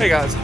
Hey guys.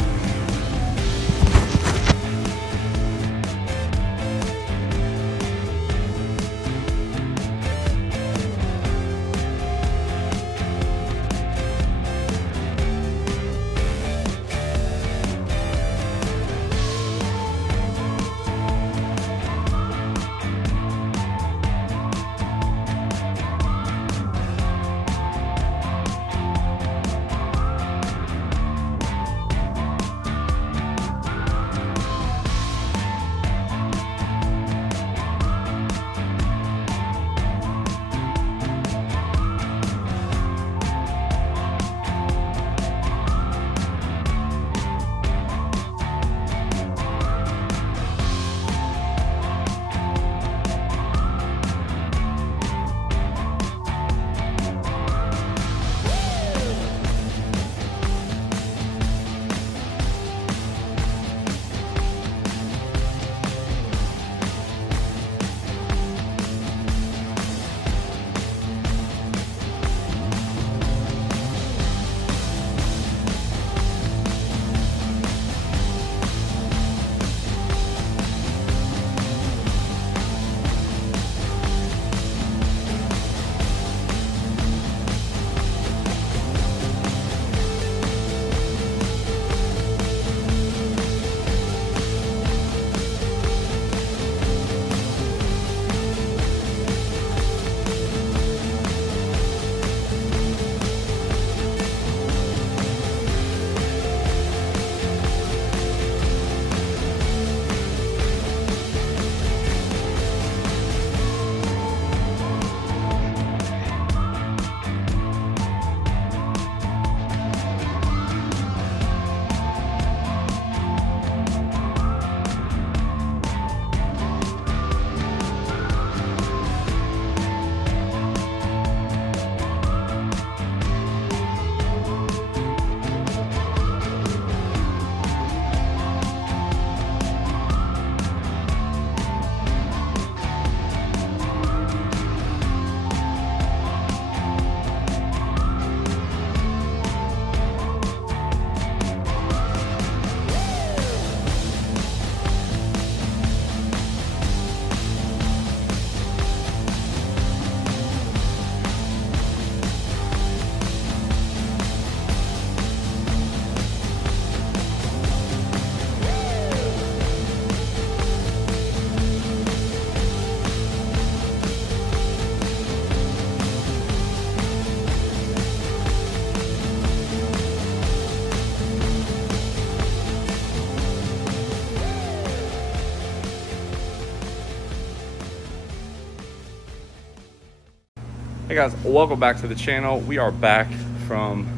Hey guys, welcome back to the channel. We are back from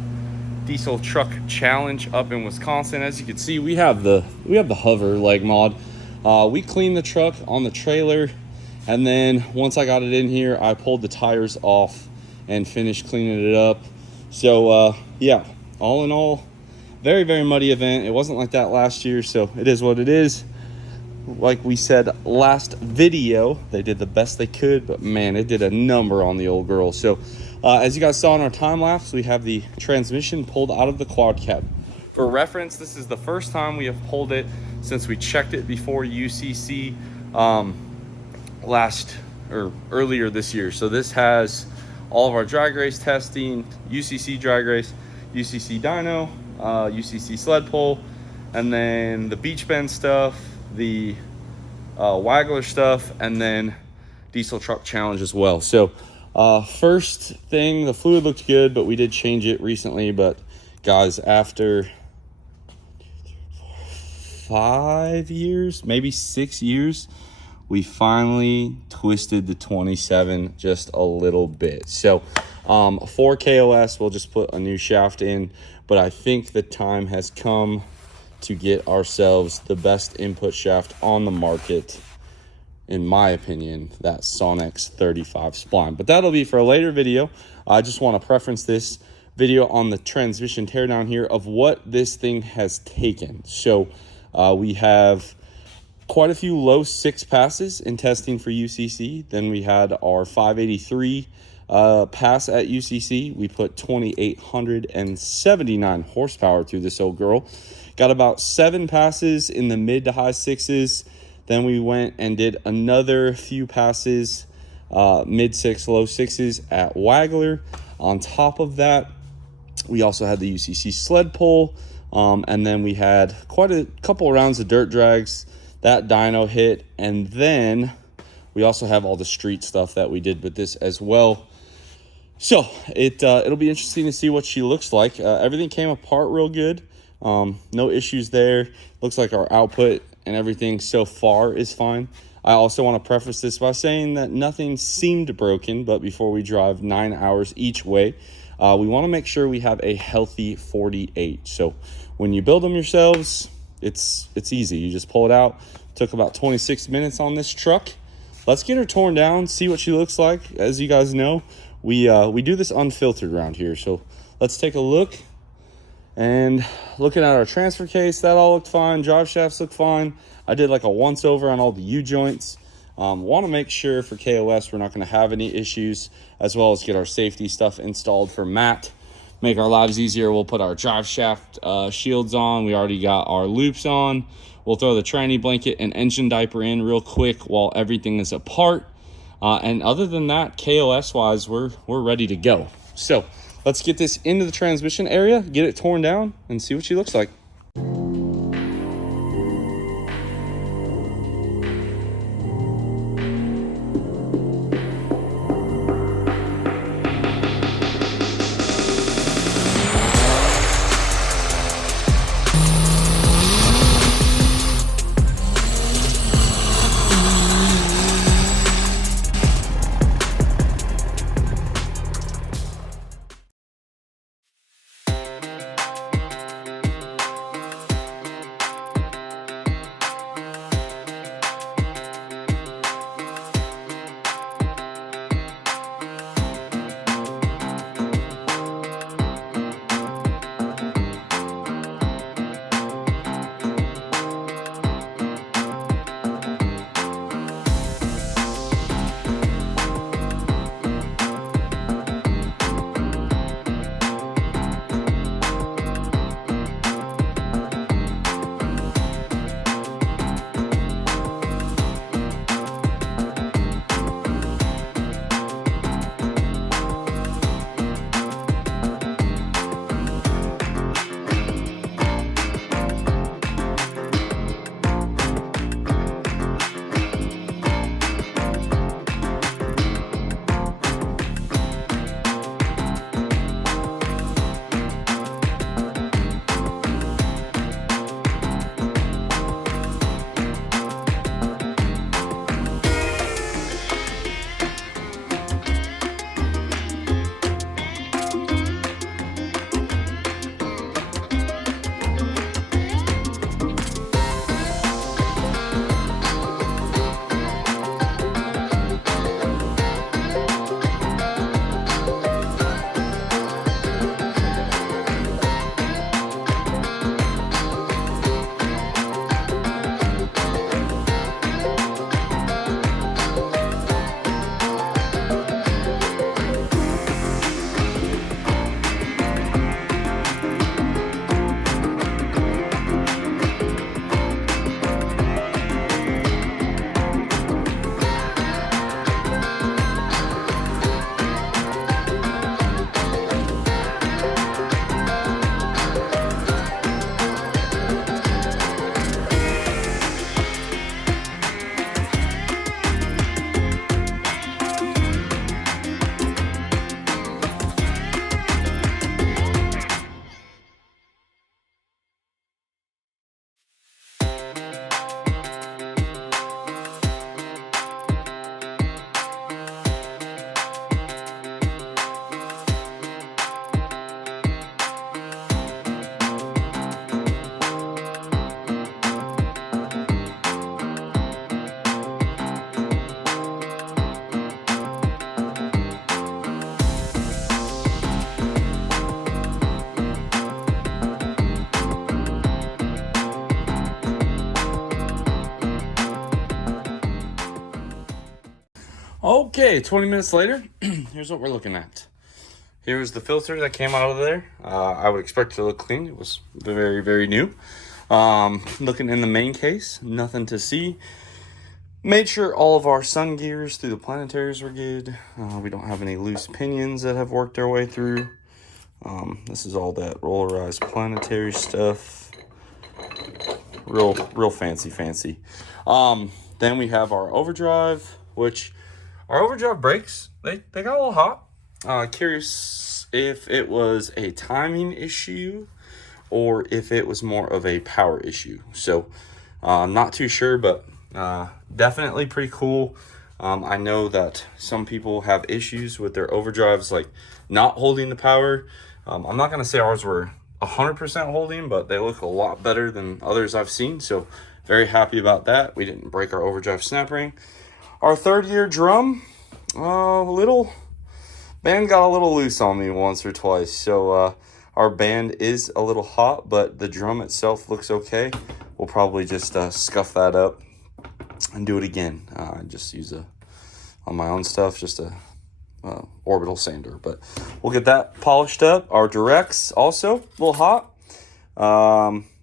Diesel Truck Challenge up in Wisconsin. As you can see, we have the hover leg mod. We cleaned the truck on the trailer, and then once I got it in here, I pulled the tires off and finished cleaning it up. So yeah, all in all, very, very muddy event. It wasn't like that last year, so it is what it is. Like we said last video, they did the best they could, but man, it did a number on the old girl. So as you guys saw in our time lapse, we have the transmission pulled out of the quad cab. For reference, this is the first time we have pulled it since we checked it before UCC earlier this year. So this has all of our drag race testing, UCC drag race, UCC dyno, UCC sled pull, and then the beach bend stuff, the Waggler stuff, and then Diesel Truck Challenge as well. So first thing, the fluid looked good, but we did change it recently. But guys, after 5 years, maybe 6 years, we finally twisted the 27 just a little bit. So for KOS, we'll just put a new shaft in, but I think the time has come to get ourselves the best input shaft on the market, in my opinion, that Sonex 35 spline. But that'll be for a later video. I just want to preference this video on the transmission teardown here of what this thing has taken. So we have quite a few low 6 passes in testing for UCC. Then we had our 583 pass at UCC. We put 2,879 horsepower through this old girl. Got about 7 passes in the mid to high 6s. Then we went and did another few passes, mid 6, low 6s at Waggler. On top of that, we also had the UCC sled pull, and then we had quite a couple of rounds of dirt drags. That dyno hit, and then we also have all the street stuff that we did with this as well. So it'll be interesting to see what she looks like. Everything came apart real good. No issues there. Looks like our output and everything so far is fine. I also want to preface this by saying that nothing seemed broken, but before we drive 9 hours each way, we want to make sure we have a healthy 48. So when you build them yourselves, it's easy. You just pull it out. Took about 26 minutes on this truck. Let's get her torn down, see what she looks like. As you guys know, we do this unfiltered around here. So let's take a look. And looking at our transfer case, that all looked fine. Drive shafts look fine. I did like a once over on all the U-joints. Want to make sure for KOS we're not going to have any issues, as well as get our safety stuff installed for Matt. Make our lives easier. We'll put our drive shaft shields on. We already got our loops on. We'll throw the tranny blanket and engine diaper in real quick while everything is apart. And other than that, KOS-wise, we're ready to go. So let's get this into the transmission area, get it torn down, and see what she looks like. Okay, 20 minutes later, here's what we're looking at. Here's the filter that came out of there. I would expect it to look clean. It was very, very new. Looking in the main case, nothing to see. Made sure all of our sun gears through the planetaries were good. We don't have any loose pinions that have worked their way through. This is all that rollerized planetary stuff. Real fancy. Then we have our overdrive, which our overdrive brakes, they got a little hot. Curious if it was a timing issue or if it was more of a power issue. So I'm not too sure, but definitely pretty cool. I know that some people have issues with their overdrives, like not holding the power. I'm not going to say ours were 100% holding, but they look a lot better than others I've seen. So very happy about that. We didn't break our overdrive snap ring. Our third year drum, band got a little loose on me once or twice. So our band is a little hot, but the drum itself looks okay. We'll probably just scuff that up and do it again. Just use on my own stuff, just a orbital sander, but we'll get that polished up. Our directs also a little hot.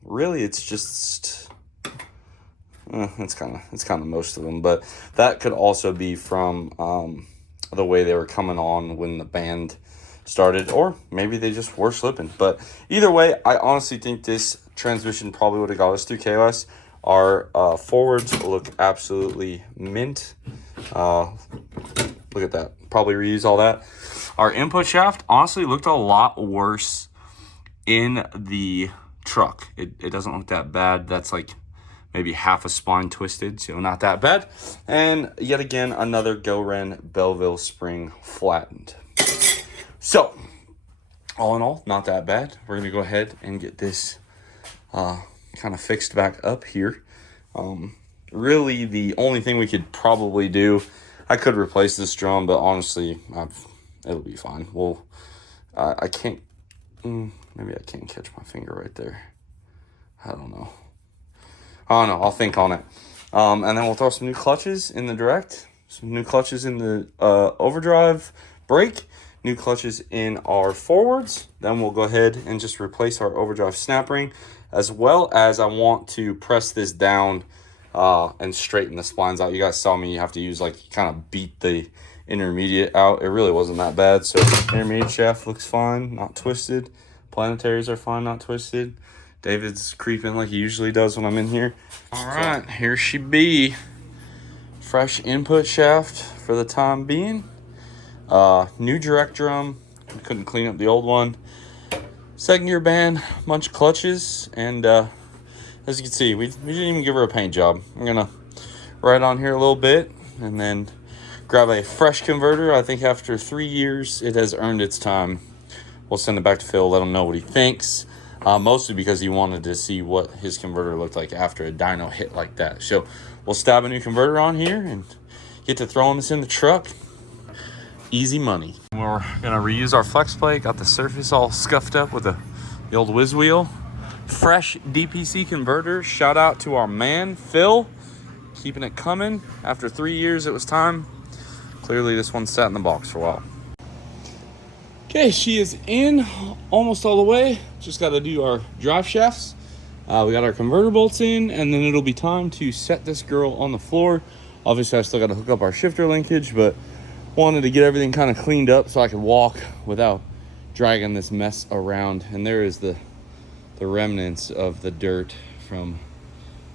Really, it's just it's kind of most of them, but that could also be from the way they were coming on when the band started, or maybe they just were slipping. But either way, I honestly think this transmission probably would have got us through KOS. Our forwards look absolutely mint. Look at that. Probably reuse all that. Our input shaft honestly looked a lot worse in the truck. It doesn't look that bad. That's like maybe half a spline twisted, so not that bad. And yet again, another Goren Belleville spring flattened. So, all in all, not that bad. We're going to go ahead and get this kind of fixed back up here. Really, the only thing we could probably do, I could replace this drum, but honestly, it'll be fine. I can't, maybe I can't catch my finger right there. I don't know. I'll think on it. And then we'll throw some new clutches in the direct, some new clutches in the overdrive brake, new clutches in our forwards. Then we'll go ahead and just replace our overdrive snap ring, as well as I want to press this down and straighten the splines out. You guys saw me have to use, like, kind of beat the intermediate out. It really wasn't that bad. So intermediate shaft looks fine, not twisted. Planetaries are fine, not twisted. David's creeping like he usually does when I'm in here. All right, here she be. Fresh input shaft for the time being. New direct drum. We couldn't clean up the old one. Second gear band, bunch of clutches, and as you can see, we didn't even give her a paint job. I'm gonna ride on here a little bit and then grab a fresh converter. I think after 3 years, it has earned its time. We'll send it back to Phil, let him know what he thinks. Mostly because he wanted to see what his converter looked like after a dyno hit like that. So we'll stab a new converter on here and get to throwing this in the truck. Easy money. We're gonna reuse our flex plate. Got the surface all scuffed up with the old whiz wheel. Fresh DPC converter. Shout out to our man, Phil. Keeping it coming. After 3 years, it was time. Clearly this one sat in the box for a while. Okay, she is in almost all the way. Just got to do our drive shafts. We got our converter bolts in, and then it'll be time to set this girl on the floor. Obviously, I still got to hook up our shifter linkage, but wanted to get everything kind of cleaned up so I could walk without dragging this mess around. And there is the remnants of the dirt from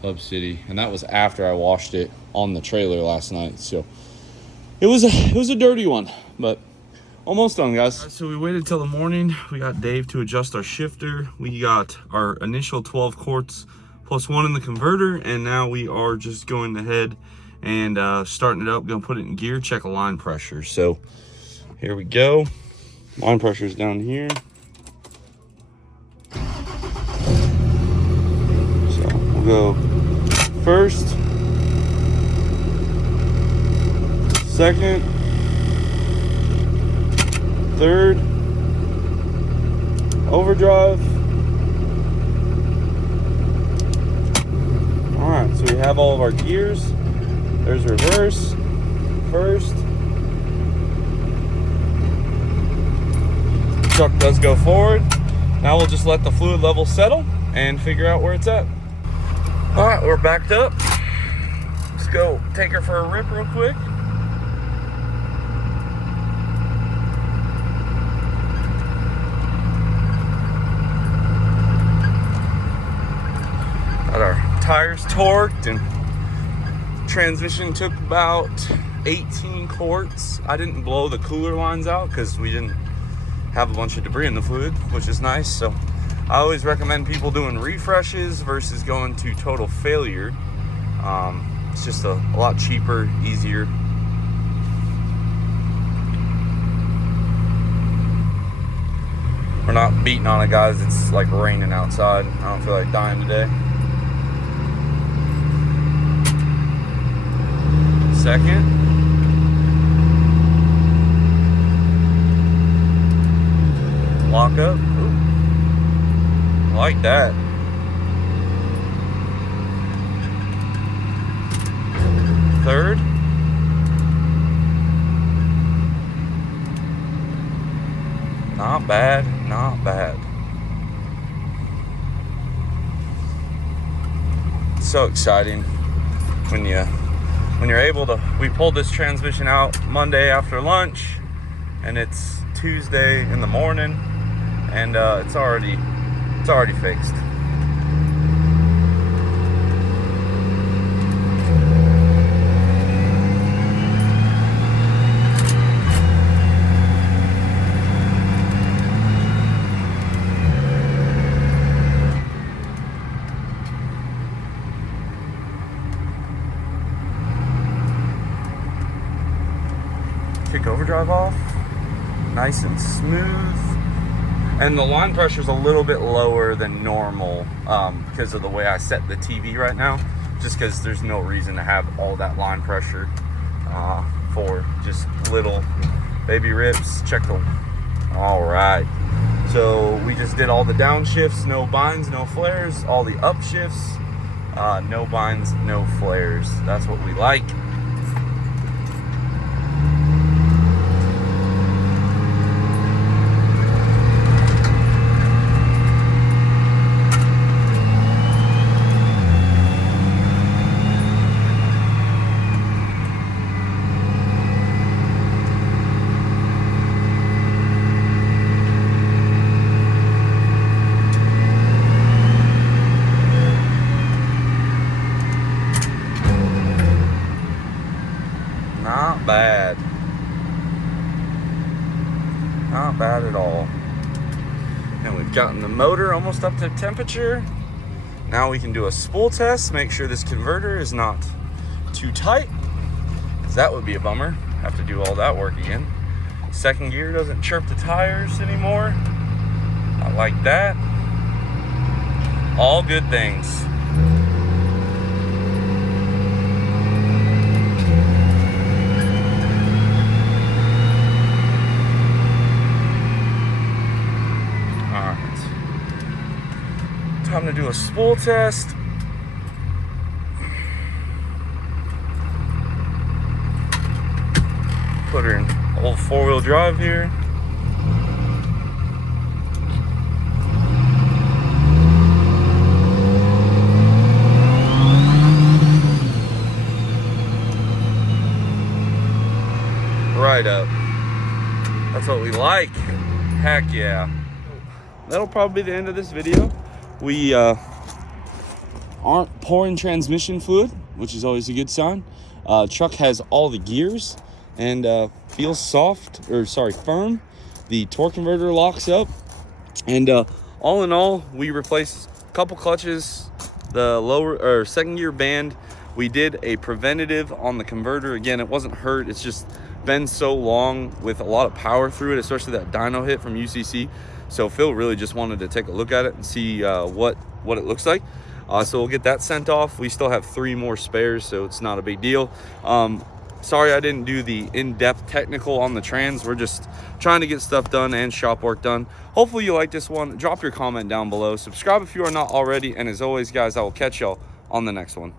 Hub City, and that was after I washed it on the trailer last night. So it was a dirty one, but almost done, guys. So we waited till the morning. We got Dave to adjust our shifter. We got our initial 12 quarts plus 1 in the converter, and now we are just going ahead and starting it up. Gonna put it in gear, check a line pressure. So here we go. Line pressure is down here. So we'll go first, second, third, overdrive. All right, so we have all of our gears. There's reverse, first, truck does go forward. Now we'll just let the fluid level settle and figure out where it's at. All right, we're backed up. Let's go take her for a rip real quick. Got our tires torqued, and transmission took about 18 quarts. I didn't blow the cooler lines out because we didn't have a bunch of debris in the fluid, which is nice. So I always recommend people doing refreshes versus going to total failure. It's just a lot cheaper, easier. We're not beating on it, guys. It's like raining outside. I don't feel like dying today. Second. Lock up. Ooh. I like that. Third. Not bad, not bad. It's so exciting when you're able to. We pulled this transmission out Monday after lunch, and it's Tuesday in the morning, and it's already fixed. Kick overdrive off, nice and smooth, and the line pressure is a little bit lower than normal because of the way I set the TV right now, just because there's no reason to have all that line pressure for just little baby rips. Check the. All right, so we just did all the downshifts, no binds, no flares. All the upshifts, no binds, no flares. That's what we like. Not bad. Not bad at all. And we've gotten the motor almost up to temperature. Now we can do a spool test, make sure this converter is not too tight, because that would be a bummer. Have to do all that work again. Second gear doesn't chirp the tires anymore. I like that. All good things. Time to do a spool test. Put her in old four-wheel drive here. Right up. That's what we like. Heck yeah. That'll probably be the end of this video. We aren't pouring transmission fluid, which is always a good sign. Truck has all the gears and feels firm. The torque converter locks up, and all in all, we replaced a couple clutches, the lower or second gear band. We did a preventative on the converter. Again, it wasn't hurt. It's just been so long with a lot of power through it, especially that dyno hit from UCC. So Phil really just wanted to take a look at it and see what it looks like. So we'll get that sent off. We still have 3 more spares, so it's not a big deal. Sorry I didn't do the in-depth technical on the trans. We're just trying to get stuff done and shop work done. Hopefully you like this one. Drop your comment down below. Subscribe if you are not already. And as always, guys, I will catch y'all on the next one.